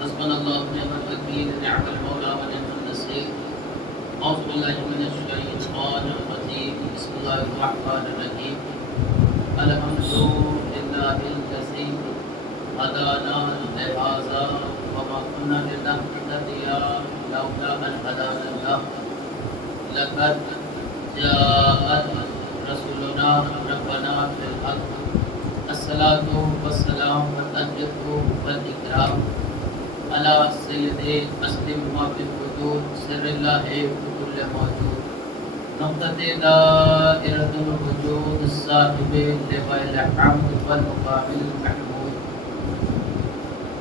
حسبنا الله ونعم الوكيل نعم المولى ونعم النصير أعوذ بالله من الشيطان الرجيم بسم الله الرحمن الرحيم الحمد لله الذي هدانا لهذا وما كنا لنهتدي لولا أن هدانا الله لقد جاءت رسولنا ربنا بالحق الصلاة والسلام والتهجد والإكرام على سيد مسلم ما في الوجود سر الله بكل موجود نقطة دائرة الوجود الصاحب لواء الحمد والمقام المحمود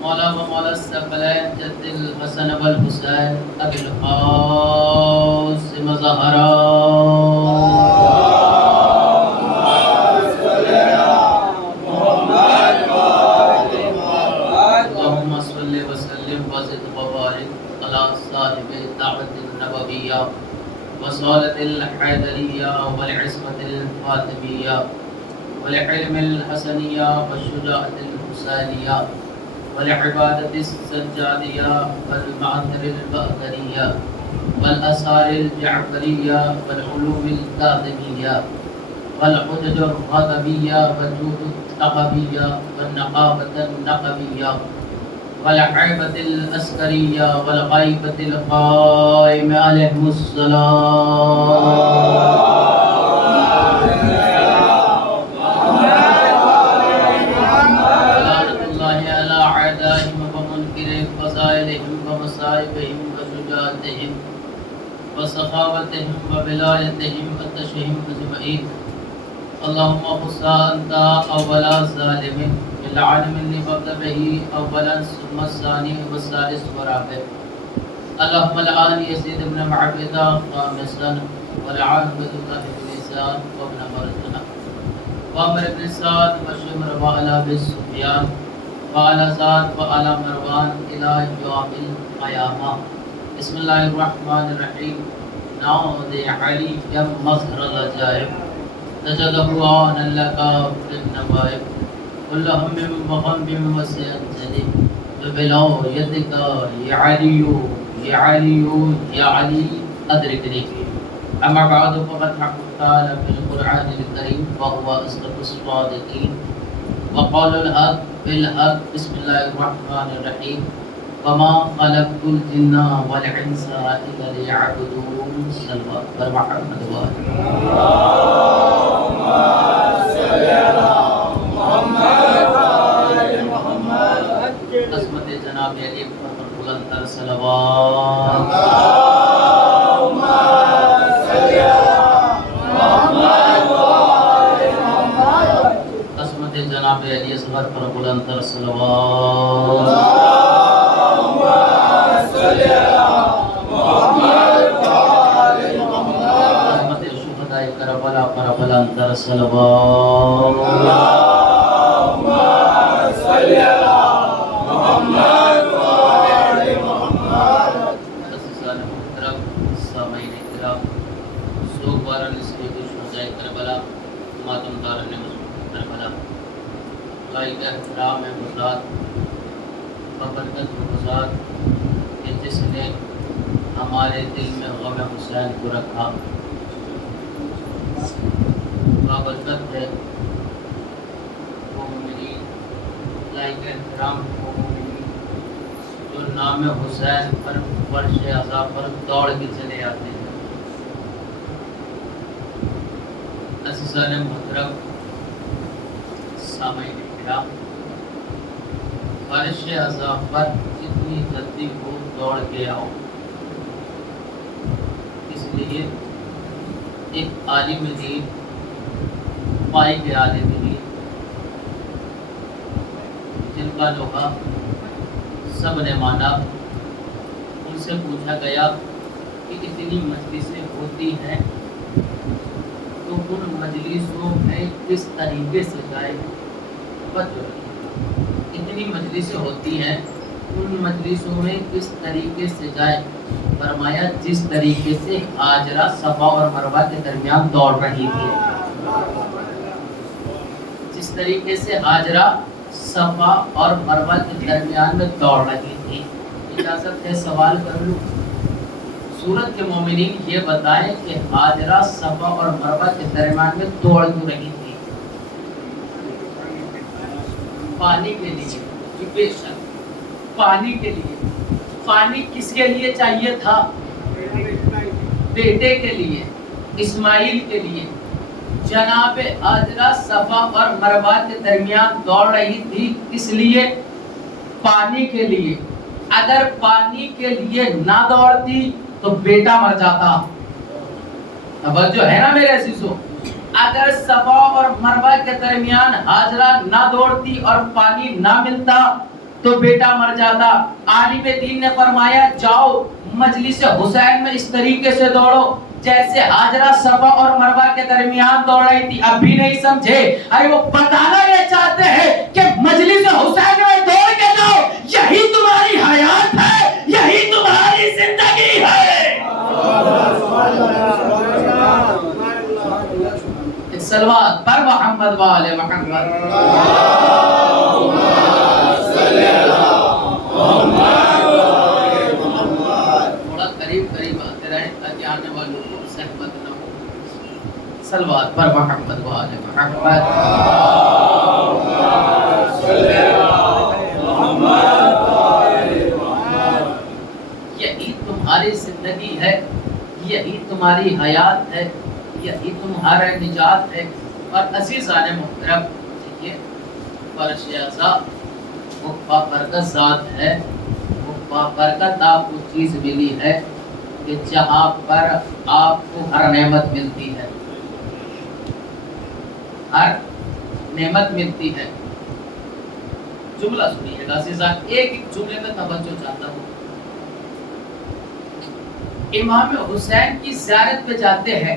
مولا ومولا الثقلين جد الحسن والحسين أبي القاسم زهرا وصالة الحيدرية والعصمة الفاطمية والعلم الحسنية والشجاعة الحسينية والعبادة السجادية والمعطر البغدادية والأسرار الجعفرية والعلوم الكاظمية والحجج الغضبية والجود الثقبية والنقابة النقبية والعيبة الأسكرية والغيبة القائمة عليهم السلام لعنة الله على أعدائهم ومنكر فضائلهم ومصائبهم وشجاعتهم وسخاوتهم وبلايتهم وتشهم أجمعين اللهم خص أنت أولا ظالم بالعالم اللي قبل به أولا ثم الثاني والثالث ورابع اللهم الآن يزيد بن معبدا خامسا والعان بالله بلسان وابن مرتنا وامر بن سعد وشمر وعلى بالسفيان وعلى زاد وعلى مروان إلى يوم القيامة بسم الله الرحمن الرحيم نعوذ علي مظهر العجائب تجده عونا لك في النوائب كل هم وغم وسينجلي ببلايتك يا علي يا علي يا علي أدركني أما بعد فقد حق تعالى في القرآن الكريم وهو أصدق الصادقين وقال الحق بالحق بسم الله الرحمن الرحيم وما خلقت الجن والإنس إلا ليعبدون صلى الله على محمد وآله اللهم صل على محمد وآل محمد عظمت جناب علی پر بلند تر صلوات اللهم صل على محمد وآل محمد عظمت جناب علی اصغر پر بلند تر صلوات اللهم صل على محمد وآل محمد عظمت شہداء کربلا پر بلند تر صلوات اللهم صل على محمد وآل محمد عزیزان محترم سامعین کرام سوگواران اسکول شہداء کربلا ماتم داران کربلا لائق احترام مزاد ببرکت مزاد کہ جس نے ہمارے دل میں غم حسین کو رکھا بابرکت ہے وہ میری لائق احترام وہ میری جو نام حسین پر فرش عزا پر دوڑ کے چلے آتے ہیں عزیزان محترم سامعین کرام فرش عزا پر جتنی جلدی ہو دوڑ کے آؤ اس لیے ایک عالم دین پائی کے عالم دین جن کا لوہا سب نے مانا ان سے پوچھا گیا کہ اتنی مجلسیں ہوتی ہیں تو ان مجلسوں میں کس طریقے سے جائے اتنی مجلسیں ہوتی ہیں ان مجلسوں میں کس طریقے سے جائے فرمایا جس طریقے سے ہاجرہ صفا اور مروہ کے درمیان دوڑ رہی تھی جس طریقے سے ہاجرہ صفا اور مروہ کے درمیان میں دوڑ رہی تھی اجازت ہے سوال کر لوں؟ سورت کے مومنین یہ بتائیں کہ ہاجرہ صفا اور مروہ کے درمیان میں دوڑ کیوں رہی تھی؟ پانی کے لیے، بے شک پانی کے لیے۔ پانی کس کے لیے چاہیے تھا؟ بیٹے کے لیے، اسماعیل کے لیے۔ جناب ہاجرہ صفا اور مروہ کے درمیان دوڑ رہی تھی، کس لیے؟ پانی کے لیے۔ اگر پانی کے لیے نہ دوڑتی تو بیٹا مر جاتا۔ توجہ ہے نا میرے عزیزو؟ اگر صفا اور مروہ کے درمیان ہاجرہ نہ دوڑتی اور پانی نہ ملتا تو بیٹا مر جاتا۔ عالم دین نے فرمایا جاؤ مجلس حسین میں اس طریقے سے دوڑو جیسے ہاجرہ صفا اور مروہ کے درمیان دوڑ رہی تھی۔ اب بھی نہیں سمجھے؟ ارے وہ بتانا یہ چاہتے ہیں کہ مجلس حسین میں دوڑ کے جاؤ، یہی تمہاری حیات ہے، یہی تمہاری زندگی ہے۔ صلوات پر محمد و آل محمد۔ تھوڑا قریب قریب آتے رہیں تاکہ آنے والوں کو صحبت نہ ہو۔ صلوات پر محمد و آل محمد۔ یہی تمہاری زندگی ہے، یہی تمہاری حیات ہے، یہی تمہارا نجات ہے۔ اور عزیزان محترم، دیکھیے فرش اعضا وہ بابرکت ذات ہے، وہ بابرکت آپ کو چیز ملی ہے کہ جہاں پر آپ کو ہر نعمت ملتی ہے، ہر نعمت ملتی ہے۔ جملہ سنیے گا عزیزان، ایک ایک جملے میں توجہ چاہتا ہوں۔ امام حسین کی زیارت پہ جاتے ہیں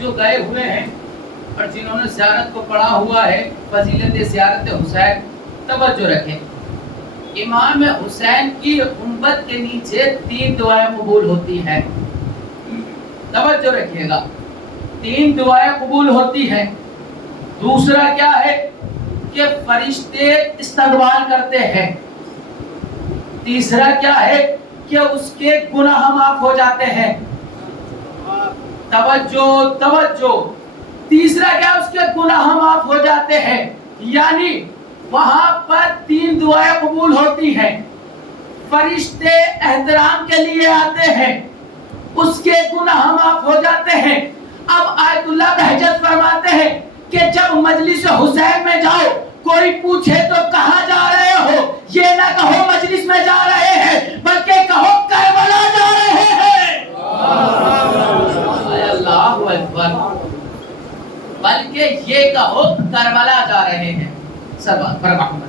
جو گئے ہوئے ہیں اور جنہوں نے زیارت کو پڑھا ہوا ہے، فضیلت زیارت حسین، توجہ رکھیں۔ امام حسین کی امت کے نیچے 3 دعائیں قبول ہوتی ہیں، توجہ رکھیے گا، 3 دعائیں قبول ہوتی ہیں۔ دوسرا کیا ہے کہ فرشتے استقبال کرتے ہیں۔ تیسرا کیا ہے کہ اس کے گناہ معاف ہو جاتے ہیں۔ توجہ توجہ، تیسرا کیا اس کے گناہ معاف ہو جاتے ہیں، یعنی وہاں پر 3 دعائیں قبول ہوتی ہیں۔ فرشتے احترام کے لیے آتے ہیں، اس کے گناہ معاف ہو جاتے ہیں۔ اب آیت اللہ بہجت فرماتے ہیں کہ جب مجلس حسین میں جاؤ کوئی پوچھے تو کہاں جا رہے ہو، یہ نہ کہو مجلس میں جا رہے ہیں بلکہ کہو کربلا جا رہے ہیں۔ اللہ اکبر، بلکہ یہ کہو کربلا جا رہے ہیں۔ صلوات پر محمد۔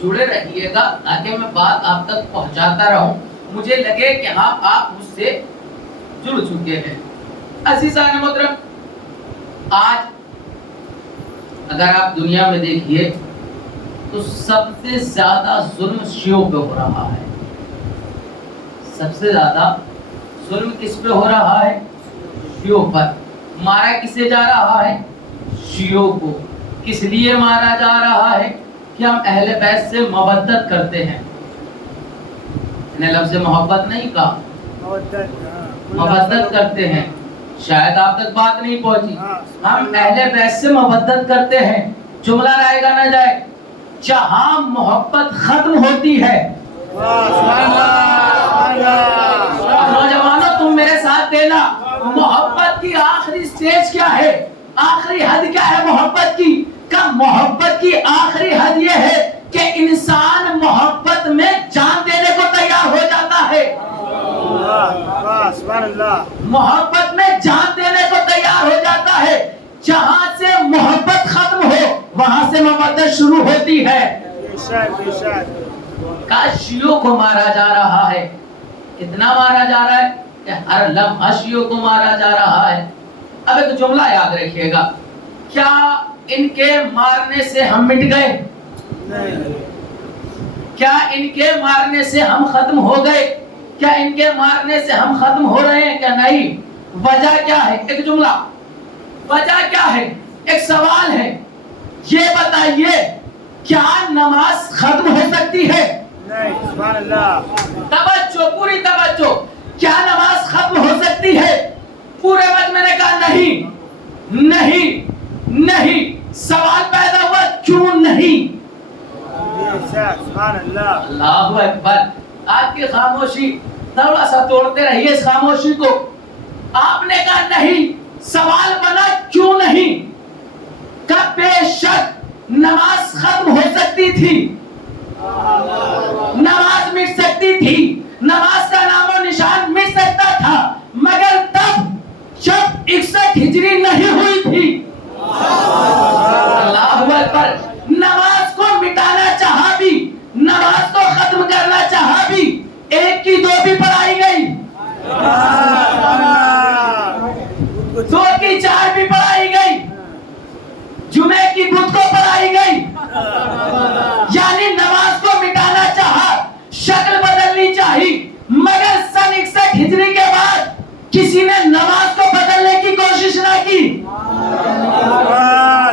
جڑے رہیے گا تاکہ میں بات آپ تک پہنچاتا رہوں، مجھے لگے کہ ہاں آپ مجھ سے جڑ چکے ہیں۔ عزیزان محترم، آج اگر آپ دنیا میں دیکھیے تو سب سے زیادہ ظلم شیعوں پہ ہو رہا ہے۔ سب سے زیادہ ظلم کس پہ ہو رہا ہے؟ شیعوں پر۔ مارا کسے جا رہا ہے؟ شیعوں کو۔ کس لیے مارا جا رہا ہے؟ کہ ہم اہل بیت سے مودت کرتے ہیں۔ میں نے لفظ محبت نہیں کہا، مودت کرتے ہیں۔ شاید آپ تک بات نہیں پہنچی۔ ہم اہل بیت سے مودت کرتے ہیں۔ جملہ رائے گا نہ جائے، جہاں محبت ختم ہوتی ہے، نوجوانوں تم میرے ساتھ دینا، محبت کی آخری سٹیج کیا ہے، آخری حد کیا ہے محبت کی؟ کہ محبت کی آخری حد یہ ہے کہ انسان محبت میں جان دینے کو تیار ہو جاتا ہے۔ محبت میں جان دینے کو تیار ہو جاتا ہے۔ جہاں سے محبت ختم ہو وہاں سے مودت شروع ہوتی ہے۔ شیعوں کو مارا جا رہا ہے، اتنا مارا جا رہا ہے کہ ہر لمحہ شیعوں کو مارا جا رہا ہے. اب ایک جملہ یاد رکھیے گا, کیا ان کے مارنے سے ہم مٹ گئے؟ کیا ان کے مارنے سے ہم ختم ہو گئے؟ کیا ان کے مارنے سے ہم ختم ہو رہے ہیں کیا نہیں؟ وجہ کیا ہے؟ ایک جملہ, وجہ کیا ہے؟ ایک سوال ہے, یہ بتائیے کیا نماز ختم ہو سکتی ہے؟ نہیں. سبحان اللہ. توجہ, پوری توجہ. کیا نماز ختم ہو سکتی ہے؟ پورے مجمع نے کہا نہیں نہیں نہیں. سوال پیدا ہوا کیوں نہیں؟ سبحان اللہ. اللہ اکبر. آپ کی خاموشی, تھوڑا سا توڑتے رہیے اس خاموشی کو. آپ نے کہا نہیں, سوال بنا کیوں نہیں؟ کہ بے شک نماز ختم ہو سکتی تھی, نماز مٹ سکتی تھی, نماز کا نام و نشان مٹ سکتا تھا, مگر تب جب 61 ہجری نہیں ہوئی تھی. اللہ اکبر. نماز کو مٹانا چاہا بھی, نماز کو ختم کرنا چاہا بھی, ایک کی دو بھی پڑھائی گئی, دو کی چار بھی پڑھائی گئی, جمعے کی بدھ کو پڑھائی گئی. یعنی نماز کو مٹانا چاہا, شکل بدلنی چاہی, مگر سن 61 ہجری کے بعد کسی نے نماز کو بدلنے کی کوشش نہ کی.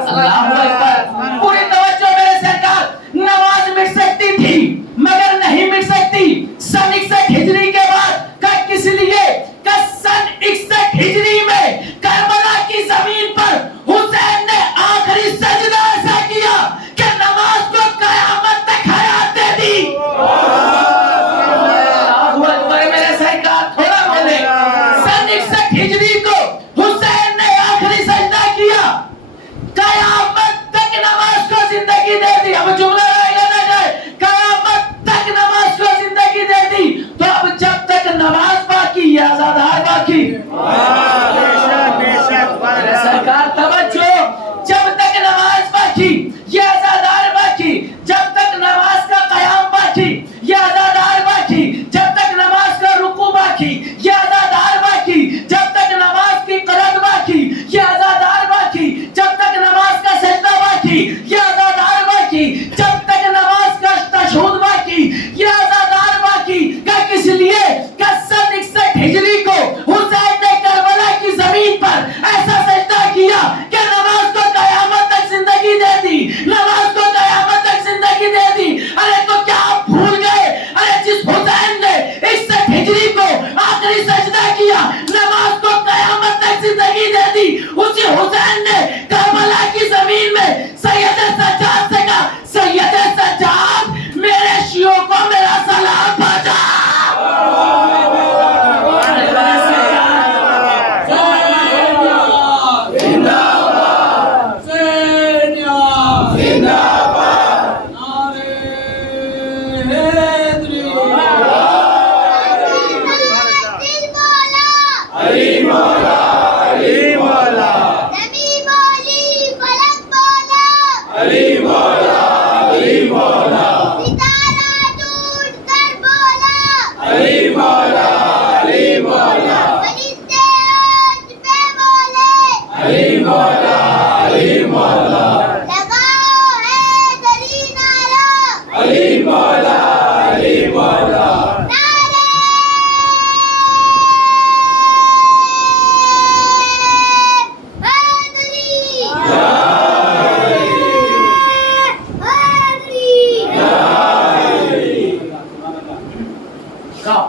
اللہ اکبر. پوری توجہ میرے سرکار. نماز مٹ سکتی تھی مگر نہیں مٹ سکتی سن 61 ہجری کے بعد. کہ کس لیے؟ کہ سن 61 ہجری میں کربلا کی زمین پر حسین نے آخری سجدہ ایسا کیا کہ نماز کو قیامت تک حیات دے دی. اللہ اکبر میرے سرکار, تھوڑا بولے. سن 61 ہجری کو حسین نے آخری سجدہ کیا, قیامت تک نماز کو زندگی دے دی. اب جملہ نہ جائے, قیامت تک نماز کو زندگی دے دی. تو اب جب تک نماز باقی یہ آزادار باقی. سرکار توجہ, جب تک نماز باقی یہ آزادار باقی, جب تک نماز کا قیام باقی یہ آزادار باقی, جب تک نماز کا رکوع باقی یہ آزادار باقی, جب تک نماز کی قرات باقی یہ آزادار باقی, جب تک نماز کا سجدہ باقی یہ آزادار باقی, جب تک نماز کا تشہد باقی یہ آزادار باقی. کہ کس لیے؟ کہ سن 61 ہجری کو حسین نے کربلا کی زمین پر ایسا سجدہ کیا کہ نماز کو قیامت تک زندگی دے دی, نماز کو قیامت تک زندگی دے دی. ارے تو کیا آپ بھول گئے؟ ارے جس حسین نے 61 ہجری کو آخری سجدہ کیا, نماز کو قیامت تک زندگی دے دی, اسی حسین نے کربلا کی زمین میں سید سجاد سے کہا, سید سجاد میرے شیعوں کو میرا سلام پہنچا.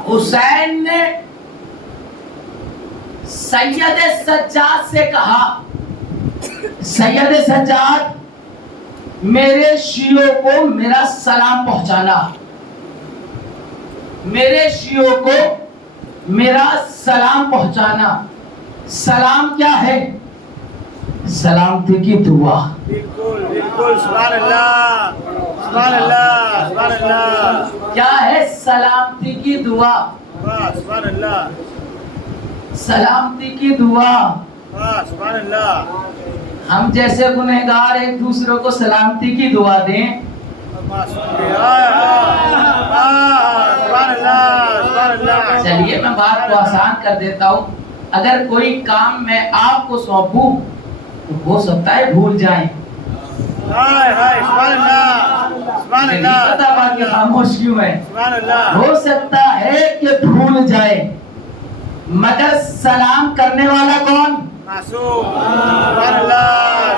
حسین نے سید سجاد سے کہا, سید سجاد میرے شیعوں کو میرا سلام پہنچانا, میرے شیعوں کو میرا سلام پہنچانا. سلام کیا ہے؟ سلامتی کی دعا. بالکل بالکل. سبحان اللہ سبحان اللہ سبحان اللہ. کیا ہے؟ سلامتی کی دعا. سبحان اللہ. سلامتی کی دعا. سبحان اللہ. ہم جیسے گنہگار ایک دوسرے کو سلامتی کی دعا دیں. سبحان اللہ سبحان اللہ. چلیے میں بات کو آسان کر دیتا ہوں. اگر کوئی کام میں آپ کو سونپوں تو ہو سکتا ہے بھول جائیں. سبحان اللہ سبحان نہیں اللہ پتا بات کی خاموش کیوں ہے. سبحان اللہ ہو سکتا ہے کہ بھول جائے مگر سلام کرنے والا کون؟ معصوم. سبحان اللہ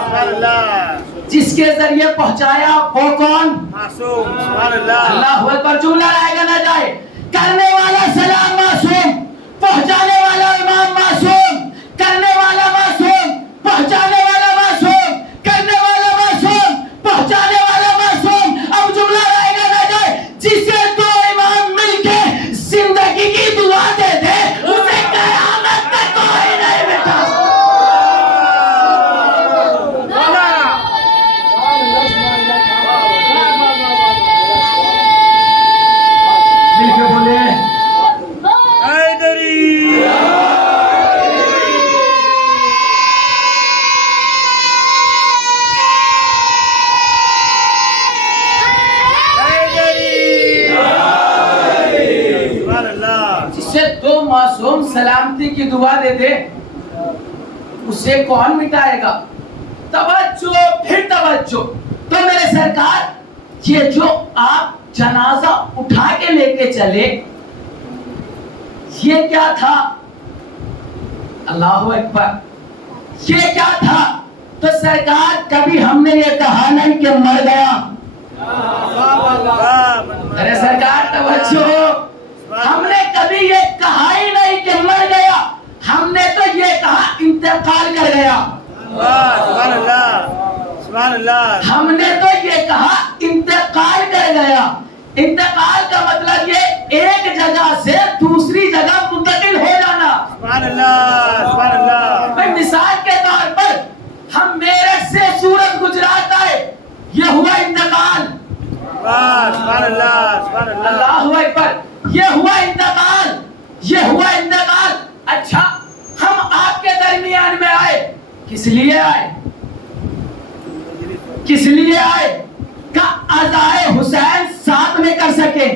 سبحان اللہ جس کے ذریعے پہنچایا وہ کون؟ معصوم. سبحان اللہ اللہ اکبر. جملہ رہے گا نہ جائے. کرنے والا سلام معصوم, پہنچانے والا امام معصوم, کرنے والا معصوم, پہنچانے والا معصوم, کرنے والا معصوم, پہنچانے والا معصوم. اب جملہ رہے گا نہ جائے. جسے دو امام مل کے زندگی کی دعا دے دے اسے قیامت تک کوئی نہیں مٹا سکتا. مل کے بولے حیدری. سبحان اللہ جسے دو معصوم سلامتی کی دعا دے دے اسے کون مٹائے گا؟ توجہ پھر توجہ. تو میرے سرکار یہ جو آپ جنازہ اٹھا کے لے کے چلے یہ کیا تھا؟ اللہ اکبر. یہ کیا تھا؟ تو سرکار کبھی ہم نے یہ کہا نہیں کہ مر گیا. میرے سرکار توجہ. ہم نے کبھی یہ کہا ہی نہیں کہ مر گیا. ہم نے تو یہ کہا انتقال کر گیا. سبحان اللہ سبحان اللہ. ہم نے تو یہ کہا انتقال کر گیا. انتقال کا مطلب یہ ایک جگہ سے دوسری جگہ منتقل ہو جانا. سبحان اللہ سبحان اللہ. میں مثال کے طور پر ہم میرٹھ سے سورت گجرات آئے, یہ ہوا انتقال. سبحان اللہ سبحان اللہ. اللہ اکبر. یہ ہوا انتقال, یہ ہوا انتقال. اچھا ہم آپ کے درمیان میں آئے, کس لیے آئے؟ کس لیے آئے؟ کہ عزائے حسین ساتھ میں کر سکے.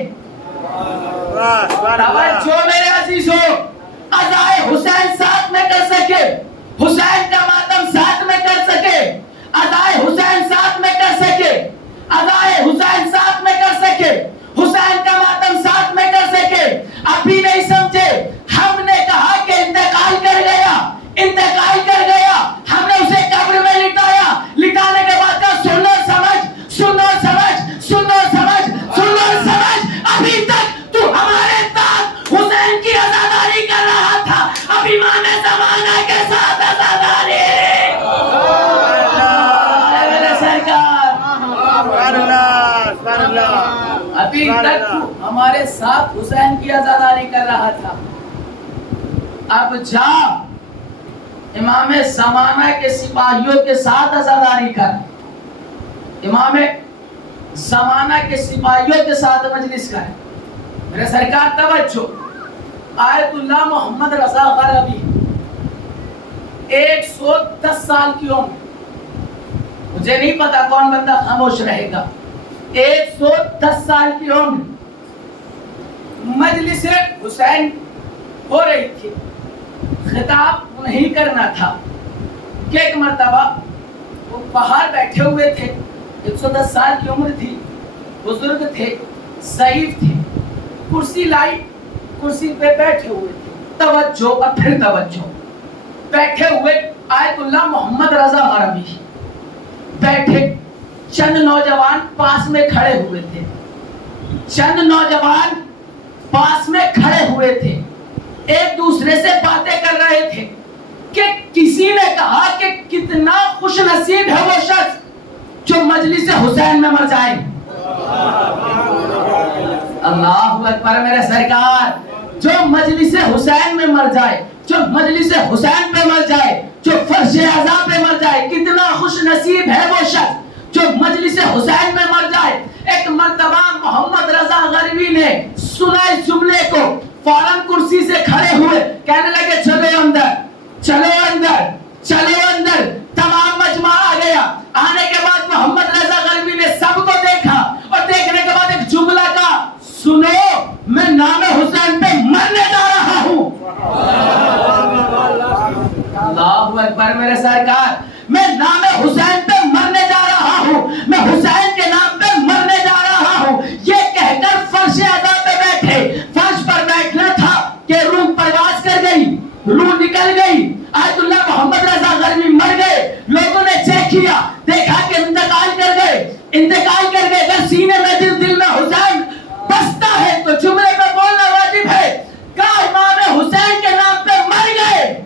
توجہ میرے عزیزو, عزائے حسین ساتھ میں کر سکے, حسین کا ماتم ساتھ میں کر سکے, عزائے حسین ساتھ میں کر سکے, عزائے حسین ساتھ میں کر سکے, حسین کا ماتم ساتھ میں کر سکے. ابھی نہیں سمجھے. ہم نے کہا کہ انتقال کر گیا, انتقال کر گیا. ہم نے اسے قبر میں لٹایا. لٹانے کے بعد کہا سن اور سمجھ, سن اور سمجھ, سن اور سمجھ, سن اور سمجھ. ابھی تک تو ہمارے ساتھ حسین کی عزاداری کر رہا تھا, اب امام زمانہ کے ساتھ عزاداری. میرے سرکار سبحان اللہ سبحان اللہ. ابھی تک تو ہمارے ساتھ حسین کی عزاداری کر رہا تھا, اب جا امام زمانہ کے سپاہیوں کے ساتھ عزاداری کر. امام زمانہ کے سپاہیوں کے ساتھ مجلس کر. میرے سرکار توجہ. آیت اللہ محمد رضا غربی 110 سال کی عمر. مجھے نہیں پتا کون بندہ خاموش رہے گا. 110 سال کی عمر. مجلس حسین ہو رہی تھی. خطاب نہیں کرنا تھا کہ ایک مرتبہ وہ باہر بیٹھے ہوئے تھے. 110 سال کی عمر تھی, بزرگ تھے, ضعیف تھے. کرسی لائی, کرسی پہ بیٹھے ہوئے تھے. توجہ اور پھر توجہ. بیٹھے ہوئے آیت اللہ محمد رضا غربی بیٹھے. چند نوجوان پاس میں کھڑے ہوئے تھے. چند نوجوان پاس میں کھڑے ہوئے تھے. ایک دوسرے سے باتیں کر رہے تھے کہ کسی نے کہا کہ کتنا خوش نصیب ہے وہ شخص جو مجلس حسین میں مر جائے. اللہ اکبر. میرے سرکار جو مجلس حسین میں مر جائے, جو مجلس حسین پہ مر جائے, جو فرش عزا پہ مر جائے, کتنا خوش نصیب ہے وہ شخص جو مجلس حسین میں مر جائے. ایک مرتبہ محمد رضا غربی نے سنا اس جملے کو, فوراً کرسی سے کھڑے ہوئے, کہنے لگے چلو اندر, چلو اندر, چلو اندر. تمام مجمع آ گیا. آنے کے بعد محمد رضا غربی نے سب کو دیکھا اور دیکھنے کے بعد ایک جملہ کہا, سنو میں نام حسین پہ مرنے جا اکبر میرے سرکار، میں نام حسین پہ مرنے جا رہا ہوں، میں حسین کے نام پہ مرنے جا رہا ہوں، یہ کہہ کر فرش ادا پہ بیٹھے۔ فرش پر بیٹھنا تھا کہ روح پرواز کر گئی، روح نکل گئی، آیت اللہ محمد رضا غربی مر گئے۔ لوگوں نے چیک کیا، دیکھا کہ انتقال کر گئے، انتقال کر گئے۔ اگر سینے میں دل میں حسین بستا ہے تو جملے پہ بولنا واجب ہے، کہ امام حسین کے نام پہ مر گئے۔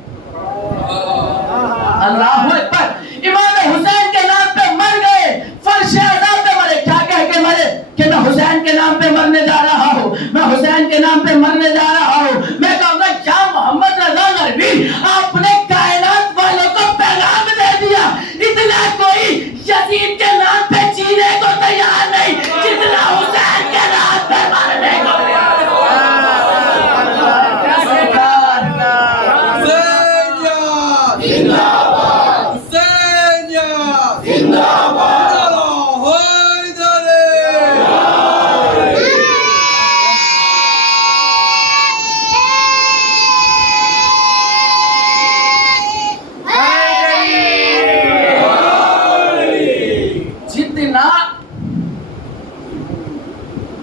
اللہ اکبر، امام حسین کے نام پہ مر گئے، فرش اعظم پہ مرے۔ کیا کہہ کے مرے؟ کہ میں حسین کے نام پہ مرنے جا رہا ہوں، میں حسین کے نام پہ مرنے جا رہا ہوں۔ میں کہوں گا کیا محمد رضا غربی آپ نے کائنات والوں کو پیغام دے دیا، اتنا کوئی یزید کے نام پہ جینے کو تیار نہیں جتنا حسین کے نام پہ مرنے کو تیار ہے۔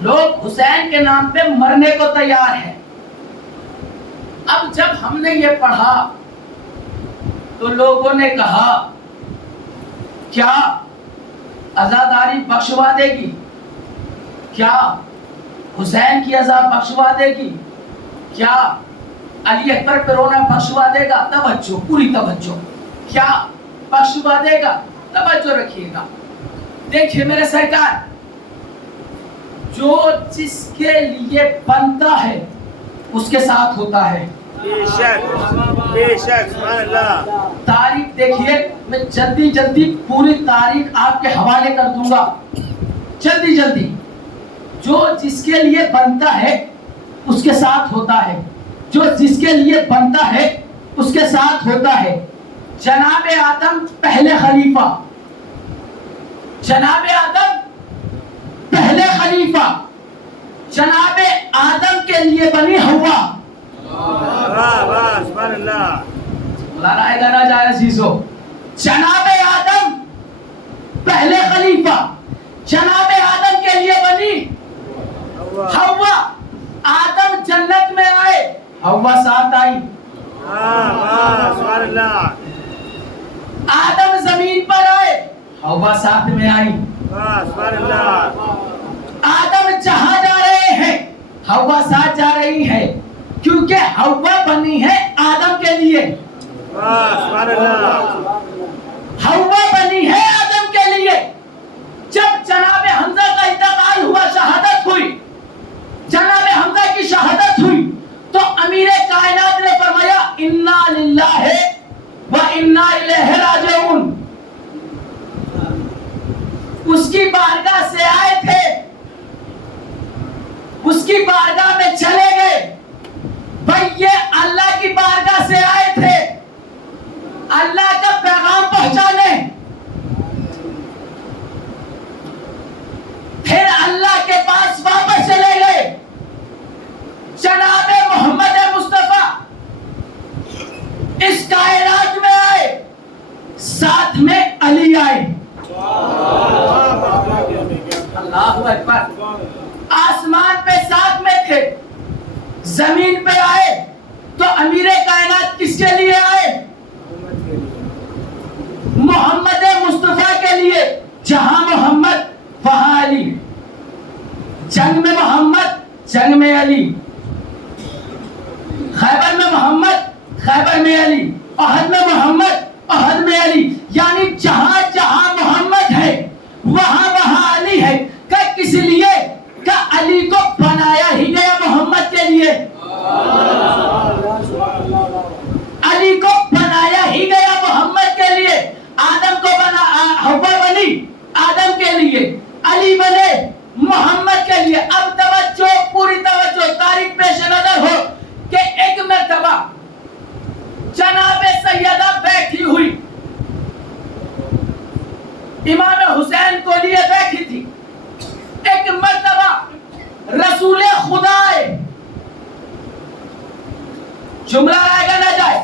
لوگ حسین کے نام پہ مرنے کو تیار ہیں۔ اب جب ہم نے یہ پڑھا تو لوگوں نے کہا کیا عزاداری بخشوا دے گی؟ کیا حسین کی عزا بخشوا دے گی؟ کیا علی اکبر پہ رونا بخشوا دے گا؟ توجہ، پوری توجہ، کیا بخشوا دے گا؟ توجہ رکھیے گا۔ دیکھیے میرے سرکار، جو جس کے لیے بنتا ہے اس کے ساتھ ہوتا ہے۔ بے شک بے شک، سبحان اللہ۔ تاریخ دیکھیے، میں جلدی پوری تاریخ آپ کے حوالے کر دوں گا، جلدی۔ جو جس کے لیے بنتا ہے اس کے ساتھ ہوتا ہے، جو جس کے لیے بنتا ہے اس کے ساتھ ہوتا ہے۔ جناب آدم پہلے خلیفہ، جناب آدم پہلے خلیفہ، جناب آدم کے لیے بنی ہوا۔ واہ واہ، سبحان اللہ۔ مولانا آئے گا نہ جائے عزیزو، جناب آدم پہلے خلیفہ، جناب آدم کے لیے بنی ہوا۔ آدم جنت میں آئے، ہوا ساتھ آئی۔ واہ واہ، سبحان اللہ۔ آدم زمین پر آئے، ہوا ساتھ میں آئی۔ واہ، سبحان اللہ۔ آدم جہاں جا رہے ہیں ہوا ساتھ جا رہی ہے، کیونکہ ہوا بنی ہے آدم کے لیے۔ واہ، سبحان اللہ۔ ہوا بنی ہے آدم کے لیے۔ جب جناب حمزہ کا انتقال ہوا، شہادت ہوئی، جناب حمزہ کی شہادت ہوئی، تو امیر کائنات نے فرمایا انا للہ و انا الیہ راجعون۔ اس کی بارگاہ سے آئے تھے، اس کی بارگاہ میں چلے گئے۔ بھائی یہ اللہ کی بارگاہ سے آئے تھے اللہ کا پیغام پہنچانے، پھر اللہ کے پاس واپس چلے گئے۔ جناب محمد مصطفیٰ اس کائنات میں آئے، ساتھ میں علی آئے۔ اللہ اکبر۔ آسمان پہ ساتھ میں تھے، زمین پہ آئے تو امیر کائنات کس کے لیے آئے؟ محمد مصطفیٰ کے لیے۔ جہاں محمد وہاں علی، جنگ میں محمد، جنگ میں علی، خیبر میں محمد، خیبر میں علی، احد میں محمد، احد میں علی۔ یعنی جہاں جہاں محمد ہے وہاں وہاں علی ہے۔ کہ کس لیے؟ کہ علی کو بنایا ہی گیا محمد کے لیے، علی کو بنایا ہی گیا محمد کے لیے۔ آدم کو بنا، ہوا بنی آدم کے لیے، علی بنے محمد کے لیے۔ اب توجہ، پوری توجہ، تاریخ پیش نظر ہو کہ ایک مرتبہ جناب سیدہ بیٹھی ہوئی امام حسین کو لیے بیٹھی تھی۔ ایک مرتبہ رسول خدا آئے، جملہ آئے گا نہ جائے،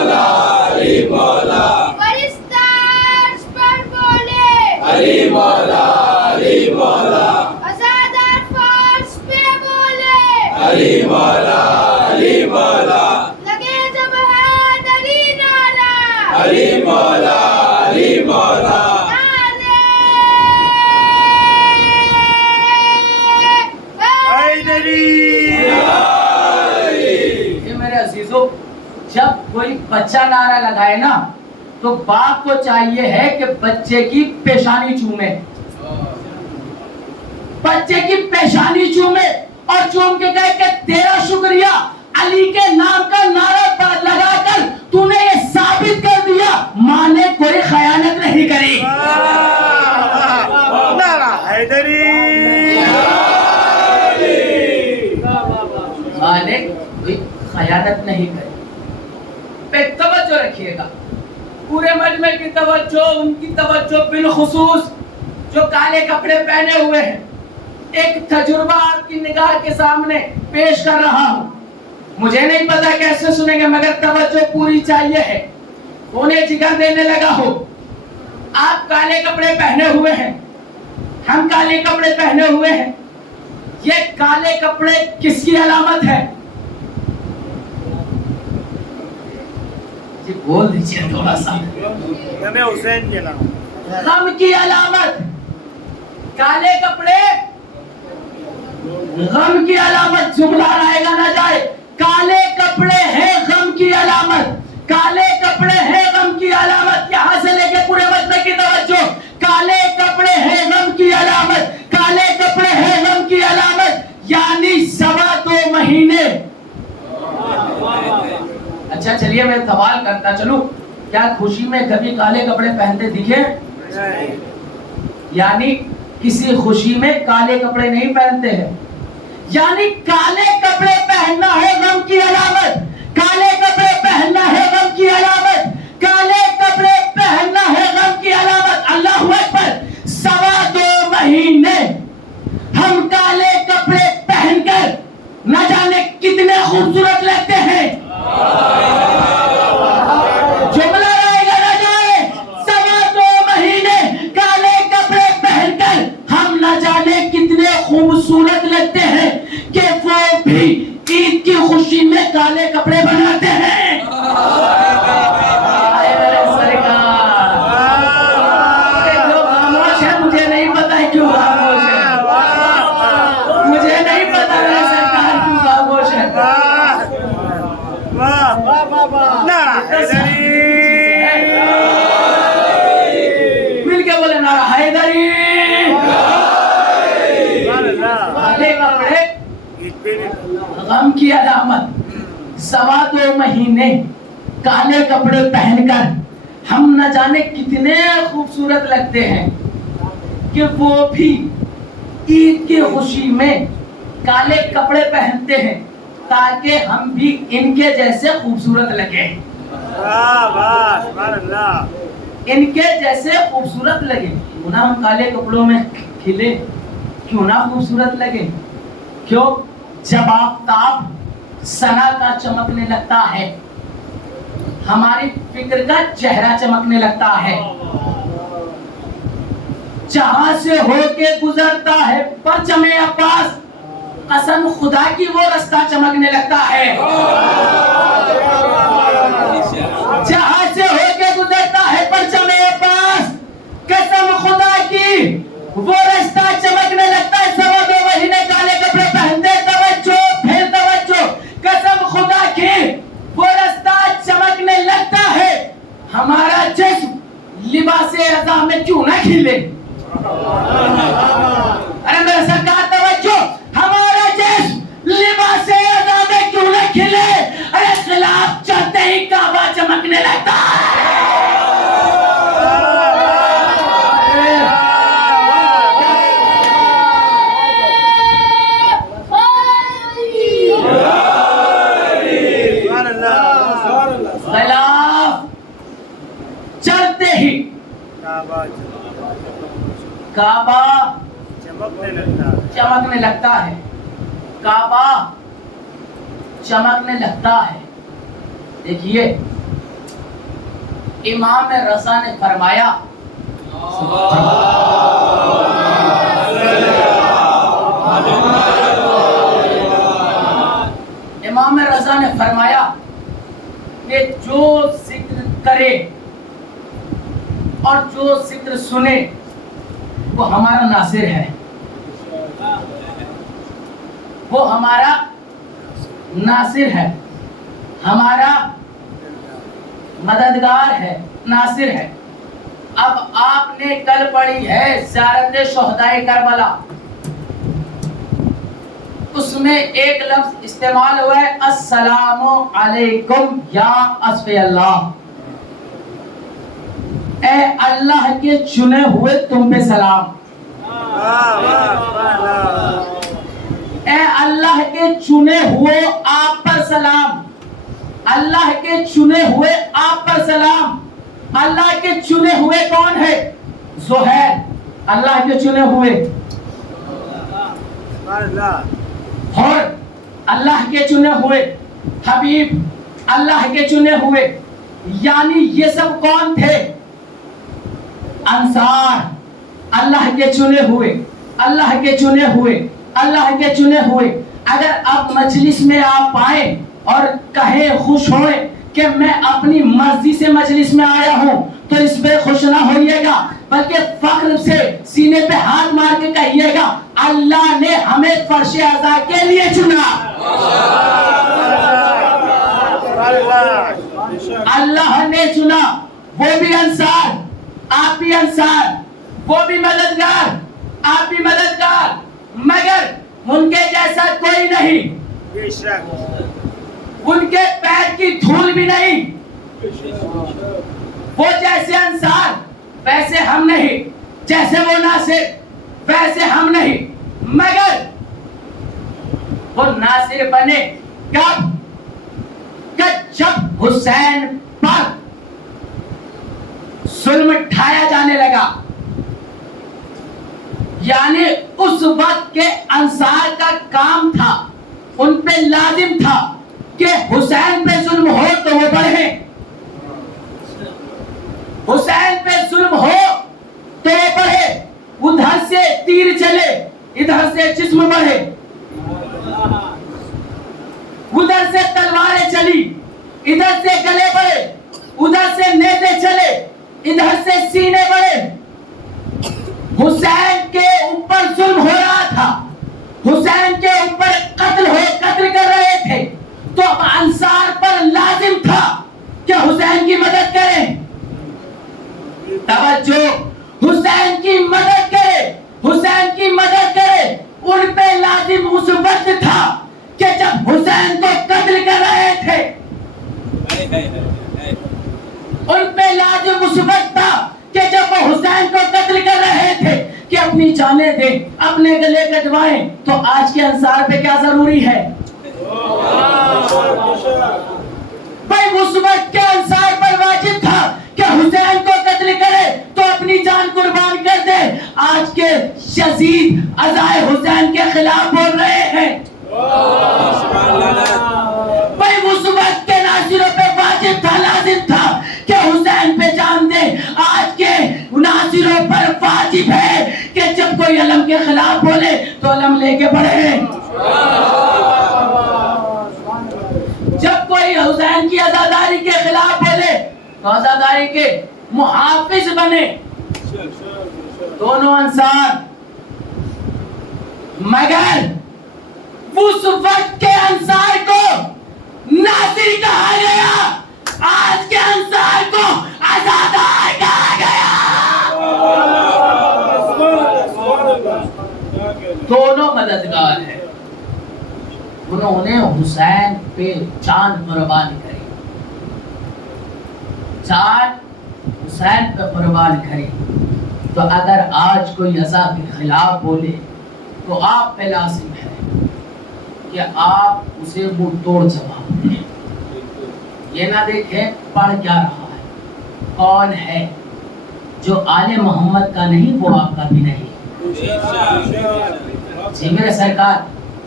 مولا علی مولا فرشتہ عرش پر بولے علی مولا علی مولا ازادار فرش پہ بولے علی مولا علی مولا لگے جب حیدری نعرہ علی مولا علی مولا یہ میرے عزیزوں، جب کوئی بچہ نعرہ لگائے نا تو باپ کو چاہیے ہے کہ بچے کی پیشانی چومے، بچے کی پیشانی چومے اور چوم کے کہے کہ تیرا شکریہ، علی کے نام کا نعرہ لگا کر تو نے یہ ثابت کر دیا ماں نے کوئی خیانت نہیں کری۔ نعرہ حیدری، ماں نے کوئی خیانت نہیں کری۔ پہ توجہ رکھیے گا، پورے مجمع کی توجہ، ان کی توجہ بالخصوص جو کالے کپڑے پہنے ہوئے ہیں۔ ایک تجربہ آپ کی نگاہ کے سامنے پیش کر رہا ہوں، مجھے نہیں پتا کیسے سنیں گے مگر توجہ پوری چاہیے ہے، انہیں جگر دینے لگا ہو۔ آپ کالے کپڑے پہنے ہوئے ہیں، ہم کالے کپڑے پہنے ہوئے ہیں، یہ کالے کپڑے کس کی علامت ہے؟ جی بول دیجئے تھوڑا سا۔ امام حسین کے نام غم کی علامت، کالے کپڑے غم کی علامت، جملہ آئے گا نہ جائے، کالے کپڑے ہیں غم کی علامت، کالے کپڑے ہیں غم کی علامت، یہاں سے لے کے پورے مجمع کی توجہ، کالے کپڑے ہیں غم کی علامت، کالے کپڑے ہیں غم کی علامت، یعنی 2.25 مہینے۔ اچھا چلیے میں سوال کرتا چلوں، کیا خوشی میں کبھی کالے کپڑے پہنتے دکھے؟ یعنی کسی خوشی میں کالے کپڑے نہیں پہنتے ہیں، یعنی کالے کپڑے پہننا ہے غم کی علامت، کالے کپڑے پہننا ہے غم کی علامت، کالے کپڑے پہننا ہے غم کی علامت۔ اللہ اکبر، 2.25 مہینے ہم کالے کپڑے پہن کر نہ جانے کتنے خوبصورت لگتے ہیں۔ جملہ آئے گا نہ جائے، 2.25 مہینے کالے کپڑے پہن کر ہم نہ جانے کتنے خوبصورت لگتے ہیں کہ وہ بھی عید کی خوشی میں کالے کپڑے بناتے ہیں۔ آئے میرے سرکار، جو خاموش ہے مجھے نہیں پتا ہے کیوں خاموش ہے، مجھے نہیں پتا میرے سرکار کیوں خاموش ہے۔ نعرہ حیدری، مل کے بولے نعرہ حیدری۔ کالے کپڑے غم کی علامت، 2.25 مہینے کالے کپڑے پہن کر ہم نہ جانے کتنے خوبصورت لگتے ہیں کہ وہ بھی عید کی خوشی میں کالے کپڑے پہنتے ہیں تاکہ ہم بھی ان کے جیسے خوبصورت لگیں، ان کے جیسے خوبصورت لگیں۔ کیوں نہ ہم کالے کپڑوں میں کھلے، کیوں نہ خوبصورت لگے؟ کیوں؟ جب آفتاب سنا کا چمکنے لگتا ہے، ہماری فکر کا چہرہ چمکنے لگتا ہے، جہاں سے ہو کے گزرتا ہے پرچم عباس، قسم خدا کی وہ رستہ چمکنے لگتا ہے، جہاں سے ہو کے گزرتا ہے پرچم عباس، قسم خدا کی وہ رستہ چمکنے لگتا ہے۔ 2.25 مہینے کالے کپڑے پہنتے، توجہ پھر توجہ، قسم خدا کی وہ رستہ چمکنے لگتا ہے، ہمارا جسم لباس رضا میں کیوں نہ کھلے؟ ارے میرے سرکار توجہ، ہمارا جسم لباس رضا میں کیوں نہ کھلے؟ ارے خلاف چلتے ہی کعبہ چمکنے لگتا ہے۔ خلاف چلتے ہی کعبہ چمکنے لگتا ہے، کعبہ چمکنے لگتا ہے۔ دیکھیے امام رضا نے فرمایا امام رضا نے فرمایا کہ جو ذکر کرے اور جو ذکر سنے وہ ہمارا ناصر ہے، وہ ہمارا ناصر ہے، ہمارا مددگار ہے، ناصر ہے۔ اب آپ نے کل پڑھی ہے زیارت شہدائے کربلا، اس میں ایک لفظ استعمال ہوا ہے السلام علیکم یا اسفی اللہ، اے اللہ کے چنے ہوئے تم پہ سلام، اے اللہ کے چنے ہوئے آپ پر سلام، اللہ کے چنے ہوئے آپ پر سلام۔ اللہ کے چنے ہوئے کون ہے؟ زہیر، اللہ کے چنے ہوئے، اور اللہ کے چنے ہوئے حبیب، اللہ کے چنے ہوئے، یعنی یہ سب کون تھے؟ انصار، اللہ کے چنے ہوئے، اللہ کے چنے ہوئے، اللہ کے چنے ہوئے۔ اگر اب مجلس میں آپ آئیں اور کہیں خوش ہوئیں کہ میں اپنی مرضی سے مجلس میں آیا ہوں تو اس پہ خوش نہ ہوئیے گا، بلکہ فخر سے سینے پہ ہاتھ مار کے کہیے گا اللہ نے ہمیں فرش عزا کے لیے چنا، اللہ نے چنا۔ وہ بھی انصار، آپ بھی انصار، وہ بھی مددگار، آپ بھی مددگار، مگر ان کے جیسا کوئی نہیں، ان کے پیر کی دھول بھی نہیں۔ وہ جیسے انصار ویسے ہم نہیں، جیسے وہ ناصر ویسے ہم نہیں، مگر وہ ناصر بنے کب؟ کہ جب حسین پر ظلم ڈھایا جانے لگا، یعنی اس وقت کے انصار کا کام تھا، ان پہ لازم تھا کہ حسین پہ ظلم ہو تو وہ بڑھیں، حسین پہ ظلم ہو تو وہ بڑھے، ادھر سے تیر چلے ادھر سے جسم بڑھے، ادھر سے تلواریں چلی ادھر سے گلے بڑھے، ادھر سے نیزے چلے ادھر سے سینے بڑھے۔ حسین کے اوپر ظلم ہو رہا تھا، حسین کے اوپر قتل کر رہے تھے، تو اب انصار پر لازم تھا کہ حسین کی مدد کریں۔ توجہ، حسین کی مدد کرے، حسین کی مدد کرے۔ ان پہ لازم اس وقت تھا کہ جب حسین کو قتل کر رہے تھے، ان پہ لازم اس وقت تھا کہ جب وہ حسین کو قتل کر رہے تھے کہ اپنی جانیں دیں، اپنے گلے کٹوائیں۔ تو آج کے انصار پہ کیا ضروری ہے؟ بھائی اس وقت کے انصار پر واجب تھا کہ حسین کو قتل کرے تو اپنی جان قربان کر دے۔ آج کے شدید عزائے حسین کے خلاف بول رہے ہیں۔ بھائی اس وقت کے ناصروں پہ واجب تھا، لازم تھا کہ حسین پہ جان دے۔ آج کے ناصروں پر واجب ہے کہ جب کوئی علم کے خلاف بولے تو علم لے کے بڑھے، جب کوئی حسین کی عزاداری کے خلاف بولے تو عزاداری کے محافظ بنے۔ دونوں انصار، مگر اس وقت کے انصار کو ناصر کہا گیا، آج کے انصار کو عزادار کہا گیا۔ دونوں مددگار ہیں، انہوں نے حسین پہ جان قربان کری، جان حسین پہ قربان کری۔ تو اگر آج کوئی عزا کے خلاف بولے تو آپ پہ لازم ہے کہ آپ اسے منہ توڑ جواب دیں، یہ نہ دیکھیں پڑھ کیا رہا ہے، کون ہے۔ جو آل محمد کا نہیں وہ آپ کا بھی نہیں۔ جی میرے سرکار،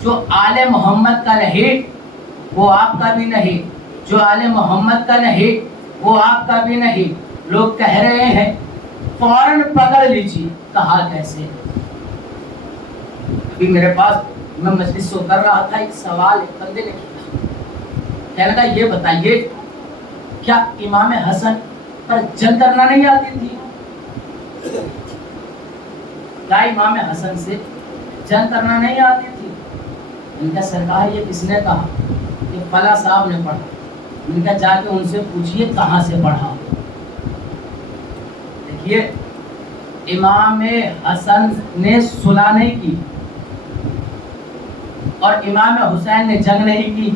جو آل محمد کا نہیں وہ آپ کا بھی نہیں، جو آل محمد کا نہیں وہ آپ کا بھی نہیں. لوگ کہہ رہے ہیں فوراً پکڑ لیجیے. کہا کیسے؟ ابھی میرے پاس میں مجلس سے اتر رہا تھا، ایک سوال ایک بندے نے کیا. کہنے لگا یہ بتائیے کیا امام حسن پر جنگ کرنا نہیں آتی تھی؟ کیا امام حسن سے جنگ کرنا نہیں آتی تھی؟ ان کا سرکار یہ کس نے کہا؟ کہ فلاں صاحب نے پڑھا. ان کا جا کے ان سے پوچھئے کہاں سے پڑھا. دیکھیے امام حسن نے صلح نہیں کی اور امام حسین نے جنگ نہیں کی.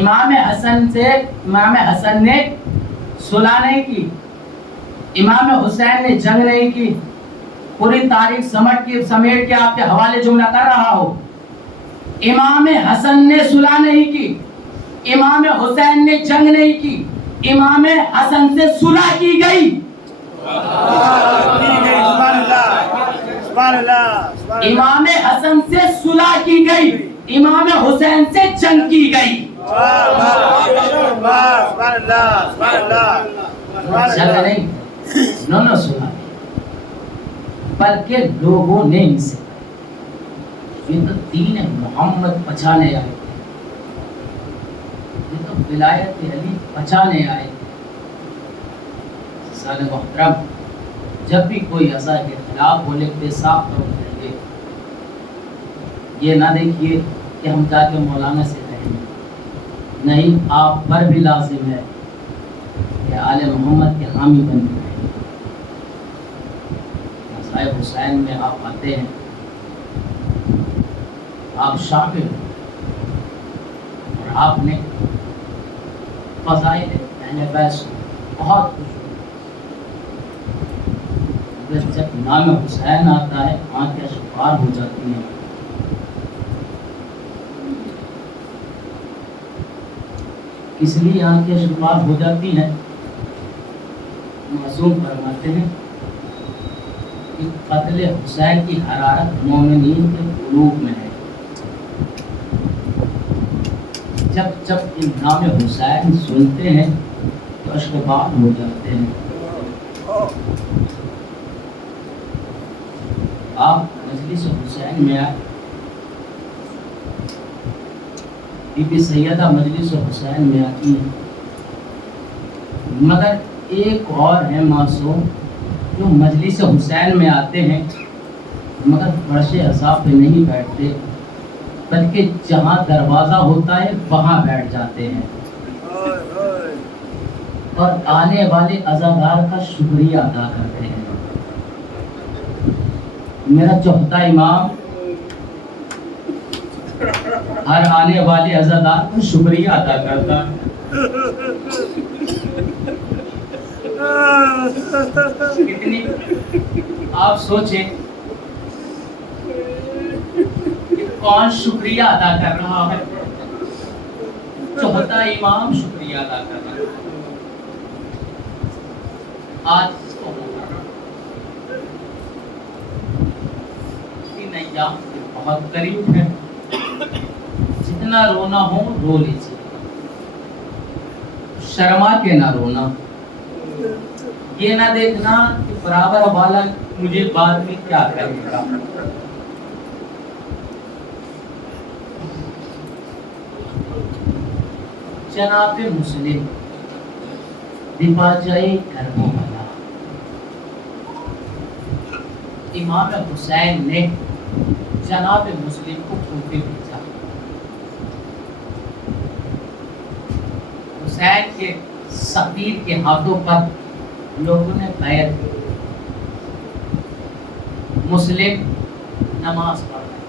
امام حسن نے صلح نہیں کی، امام حسین نے جنگ نہیں کی. پوری تاریخ سمیٹ کے آپ کے حوالے جملہ کر رہا ہو. امام حسن نے صلح نہیں کی، امام حسین نے جنگ نہیں کی، امام حسن سے صلح کی گئی. امام حسن سے صلح کی گئی، امام حسین سے جنگ کی گئی. جنگ نہیں، نو صلح، بلکہ لوگوں نے ان سے یہ تو دین محمد بچانے آئے تھے، یہ تو ولایت علی بچانے آئے تھے. سال محترم جب بھی کوئی ایسا کے خلاف بولے بے صاف کرو کہیں گے، یہ نہ دیکھیے کہ ہم جا کے مولانا سے کہیں گے. نہیں، آپ پر بھی لازم ہے کہ آل محمد کے حامی بن کے رہیں. صاحب حسین میں آپ آتے ہیں، آپ شامل ہو اور آپ نے فضائل اہل بیت بہت خوش ہو. جب نام حسین آتا ہے آنکھیں اشفار ہو جاتی ہیں. اس لیے آنکھیں اشفار ہو جاتی ہیں. معصوم فرماتے ہیں کہ قتل حسین کی حرارت مومنین کے قلوب میں ہے. جب ان نام حسین سنتے ہیں تو اشفار ہو جاتے ہیں. آپ مجلس حسین میں آئے، بی بی سیدہ مجلس حسین میں آتی ہیں، مگر ایک اور ہے معصوم جو مجلس حسین میں آتے ہیں مگر فرش عذاب پہ نہیں بیٹھتے، بلکہ جہاں دروازہ ہوتا ہے وہاں بیٹھ جاتے ہیں اور آنے والے عزادار کا شکریہ ادا کرتے ہیں. میرا چوتھا امام ہر آنے والے عزادار کا شکریہ ادا کرتا ہے. کتنی آپ سوچیں کہ کون شکریہ ادا کر رہا ہے؟ چوتھا امام شکریہ ادا کر رہا ہے. آج اس کو ایام بہت قریب ہے، جتنا رونا ہو رو لیجیے، شرما کے نہ رونا. یہ نہ دیکھنا کہ برابر والا مجھے بعد میں کیا کرے گا. جناب مسلم دباجائے کربلا، امام حسین نے جناب مسلم کو کوفے بھیجا. حسین کے سفیر کے ہاتھوں پر لوگوں نے بیعت کی. مسلم نماز پڑھ رہے.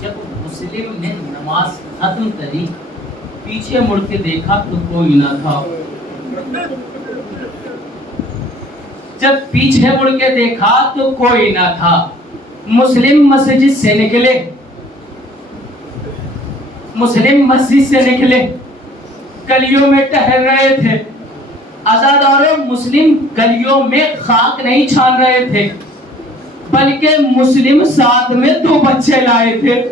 جب مسلم نے نماز ختم کری پیچھے مڑ کے دیکھا تو کوئی نہ تھا. جب پیچھے مڑ کے دیکھا تو کوئی نہ تھا. مسلم مسجد سے نکلے، مسلم مسجد سے نکلے، گلیوں میں ٹہل رہے تھے. عزاداروں مسلم گلیوں میں خاک نہیں چھان رہے تھے، بلکہ مسلم ساتھ میں 2 بچے لائے تھے.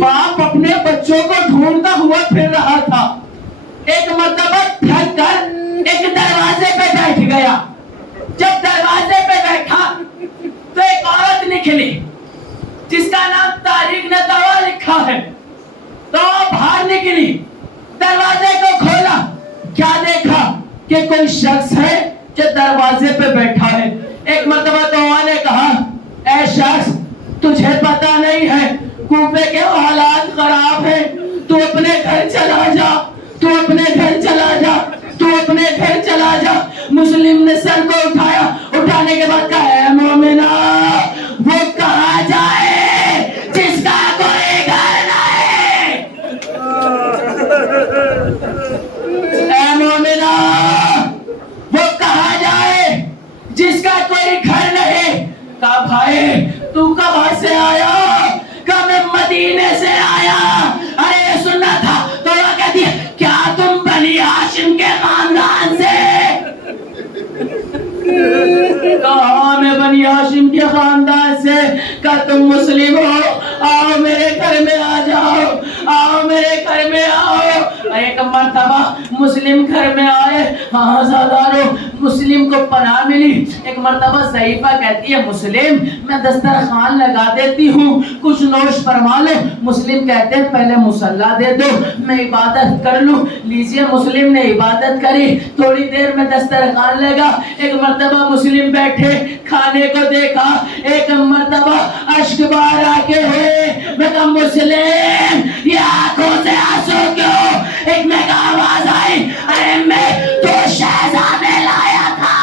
باپ اپنے بچوں کو ڈھونڈتا ہوا پھر رہا تھا. ایک مرتبہ تھک کر ایک دروازے پہ بیٹھ گیا. جب دروازے پہ بیٹھا تو ایک عورت نکلی جس کا نام طارق نتوا لکھا ہے. تو وہ باہر نکلی, دروازے کو کھولا, کیا دیکھا کہ کوئی شخص ہے جو دروازے پہ بیٹھا ہے. ایک مرتبہ تو نے کہا, اے شخص تجھے پتا نہیں ہے کوفے کے حالات خراب ہیں, تو اپنے گھر چلا جا, تو اپنے گھر چلا جا, تو اپنے گھر چلا جا. مسلم نے سر کو اٹھایا, اٹھانے کے بعد کہا, اے مومنہ وہ کہاں جائے جس کا کوئی گھر نہیں. اے مومنہ وہ کہاں جائے جس کا کوئی گھر نہیں. کہا بھائی تو کہاں سے آیا؟ کہا میں مدینے سے آیا. ارے یہ سننا تھا. تو وہ کہتی ہے, کیا تم بنی ہاشم کے خاندان سے؟ کہا میں بنی ہاشم کے خاندان سے. کہا تم مسلم ہو, آؤ میرے گھر میں آ جاؤ, آؤ میرے گھر میں آؤ. ایک مرتبہ مسلم گھر میں آئے. ہاں زادارو, مسلم کو پناہ ملی. ایک مرتبہ صحیفہ کہتی ہے, مسلم میں دسترخوان لگا دیتی ہوں, کچھ نوش فرما لو. مسلم کہتے ہیں پہلے مصلی دے دو, میں عبادت کر لوں. لیجئے, مسلم نے عبادت کری. تھوڑی دیر میں دسترخوان لگا. ایک مرتبہ مسلم بیٹھے, کھانے کو دیکھا. ایک مرتبہ اشک بار آ کے ہوئے. میں کہا مسلم یہ آنکھوں سے آنسو کیوں؟ ایک میں کا آواز آئی, ارے میں تو شہزادے لایا تھا.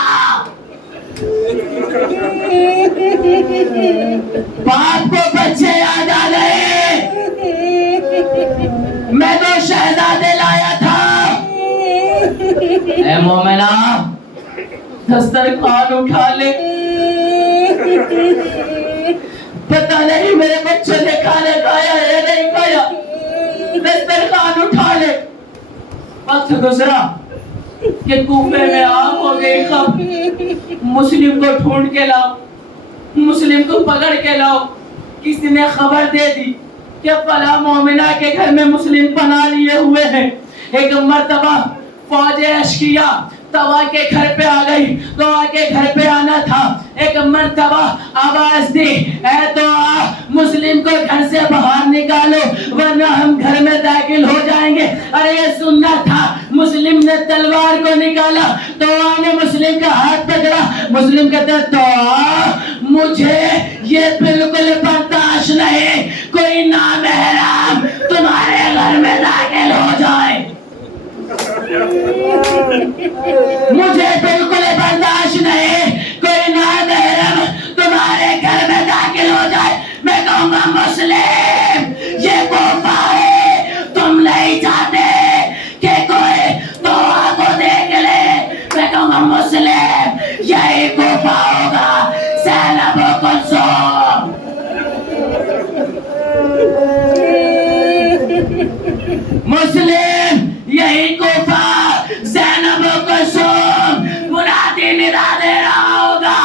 باپ کو بچے یاد آ گئے, میں تو شہزادے لایا تھا. اے مومنہ دسترخوان اٹھا لے. پتہ نہیں میرے بچے نے کھانا کھایا یا نہیں کھایا. دسترخوان اٹھا لے. وقت گزرا کہ کوفے میں آگ ہو گئی خب. مسلم کو ڈھونڈ کے لاؤ, مسلم کو پکڑ کے لاؤ. کسی نے خبر دے دی کہ فلاں مومنہ کے گھر میں مسلم پناہ لیے ہوئے ہیں. ایک مرتبہ فوج اشقیاء توا کے گھر پہ آ گئی. توا کے گھر پہ آنا تھا. ایک مرتبہ آواز دی, اے توا مسلم کو گھر سے باہر نکالو ورنہ ہم گھر میں داخل ہو جائیں گے. ارے یہ سننا تھا. مسلم نے تلوار کو نکالا. توا نے مسلم کا ہاتھ پکڑا. مسلم کہتا ہے, توا مجھے یہ بالکل برداشت نہیں کوئی نامحرم تمہارے گھر میں داخل ہو جائے. مجھے بالکل برداشت نہیں کوئی نامحرم تمہارے گھر میں داخل ہو جائے. میں کہوں گا مسلم یہ کوفہ ہے, تم نہیں چاہتے کہ کوئی توا کو دیکھ لے. میں کہوں گا مسلم یہی کوفہ ہوگا, زینب و کلثوم. مسلم یہی کوفہ, زینب و کلثوم. منادی ندا دے رہا ہوگا,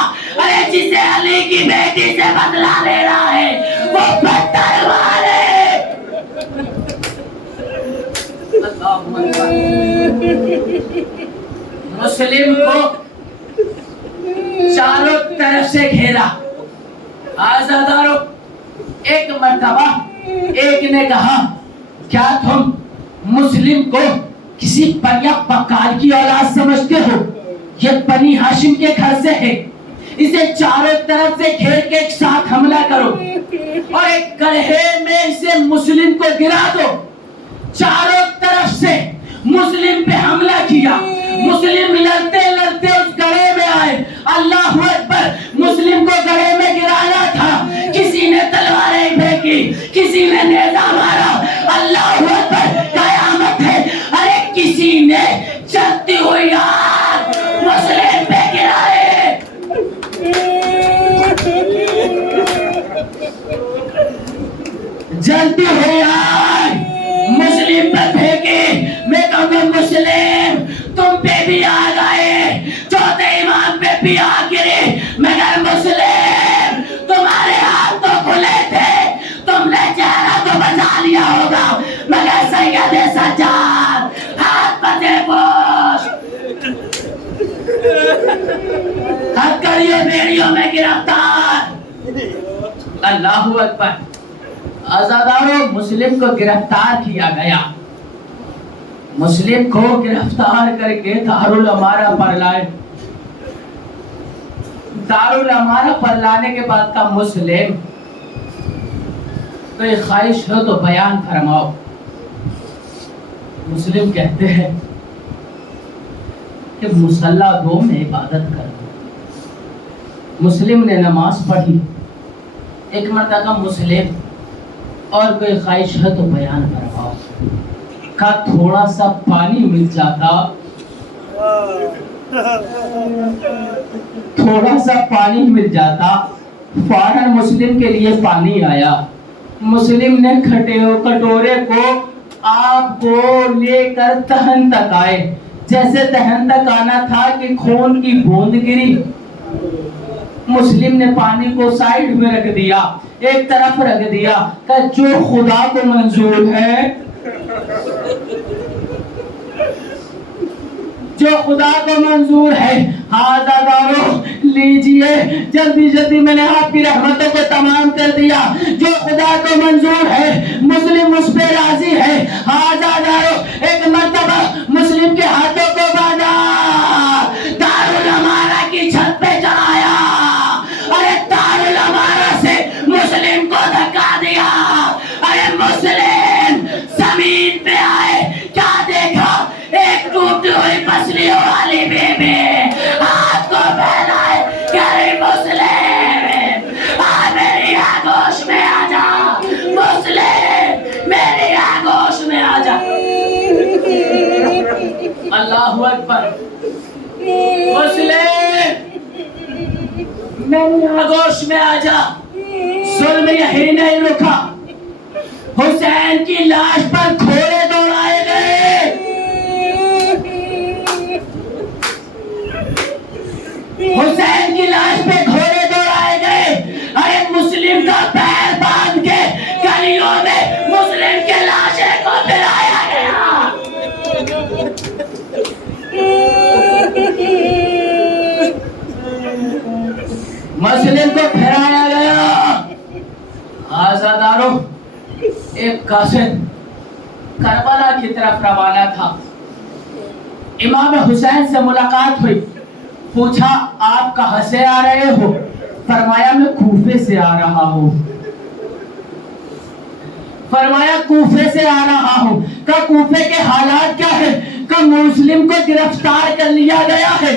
ارے جسے علی کی بیٹی سے بدلہ لے رہا ہے وہ پتھر مارے. مسلم کو چاروں طرف سے گھیرا. آزادارو, ایک مرتبہ ایک نے کہا, کیا تم مسلم کو کسی پریا بکال کی اولاد سمجھتے ہو؟ یہ بنی ہاشم کے گھر سے ہے. اسے چاروں طرف سے گھیر کے ایک ساتھ حملہ کرو اور ایک گڑھے میں اسے مسلم کو گرا دو. چاروں طرف سے مسلم پہ حملہ کیا. مسلم لڑتے لڑتے اس گڑھے میں آئے. اللہ اکبر, مسلم کو گڑھے میں گرانا تھا. کسی نے تلواریں پھینکی, کسی نے نیزہ مارا. اللہ اکبر, قیامت ہے. ارے کسی نے چلتی ہوئی آگ مسلم پہ گرائے. جلتی ہوئی آگ مسلم پر پھینکی. میں کہوں گا مسلم تم پہ بھی آگ آئے, چوتھے امام پہ بھی آگ گری. مگر مسلم تمہارے ہاتھ تو کھلے تھے, تم نے چہرہ تو بچا دیا ہوگا مگر سید سجاد ہاتھ پتے پوش ہتھکڑیوں بیڑیوں میں گرفتار. اللہ اکبر. عزاداروں مسلم کو گرفتار کیا گیا. مسلم کو گرفتار کر کے دارالامارہ پر لائے. دارالامارہ پر لانے کے بعد کا مسلم کوئی خواہش ہو تو بیان فرماؤ. مسلم کہتے ہیں کہ مصلی دو میں عبادت کرو. مسلم نے نماز پڑھی. ایک مرتبہ مسلم اور کوئی خواہش ہے تو بیان فرماؤ. کا تھوڑا سا پانی مل جاتا, تھوڑا سا پانی مل جاتا. فوراً مسلم کے لیے پانی آیا. مسلم نے کٹورے کو آپ کو لے کر تہن تک آئے. جیسے تہن تک آنا تھا کہ خون کی بوند گری. مسلم نے پانی کو سائیڈ میں رکھ دیا, ایک طرف رکھ دیا کہ جو خدا کو منظور ہے, جو خدا کو منظور ہے. عزادارو لیجئے, جلدی جلدی میں نے آپ کی رحمتوں کو تمام کر دیا. جو خدا کو منظور ہے مسلم اس پہ راضی ہے. عزادارو ایک مرتبہ مسلم کے ہاتھوں کو باندھا, دارالامارہ کی چھت پہ چڑھایا. ارے دارالامارہ سے مسلم کو دھکا دیا. ارے مسلم زمین پہ آئے, کیا دیکھا؟ ایک ٹوٹی ہوئی پسلیوں والی بیوی. ہاتھ کو پھیلائے کہ ارے مسلم میری آگوش میں آ جا. مسلم میری آگوش میں آ جا. اللہ اکبر. مسلم میری آگوش میں آ جا. ظلم یہی نہیں رکا, حسین کی لاش پر گھوڑے دوڑائے گئے. حسین کی لاش پہ گھوڑے دوڑائے گئے. ارے مسلم کا پیر باندھ کے گلیوں میں مسلم کے لاشیں کو پھرایا گیا. مسلم کو پھرایا گیا. عزادارو ایک قاصد کربلا کی طرف روانہ تھا. امام حسین سے ملاقات ہوئی. پوچھا آپ کہاں سے آ رہے ہو؟ فرمایا میں کوفے سے آ رہا ہوں. فرمایا کوفے سے آ رہا ہوں. کہ کوفے کے حالات کیا ہے؟ کہ مسلم کو گرفتار کر لیا گیا ہے.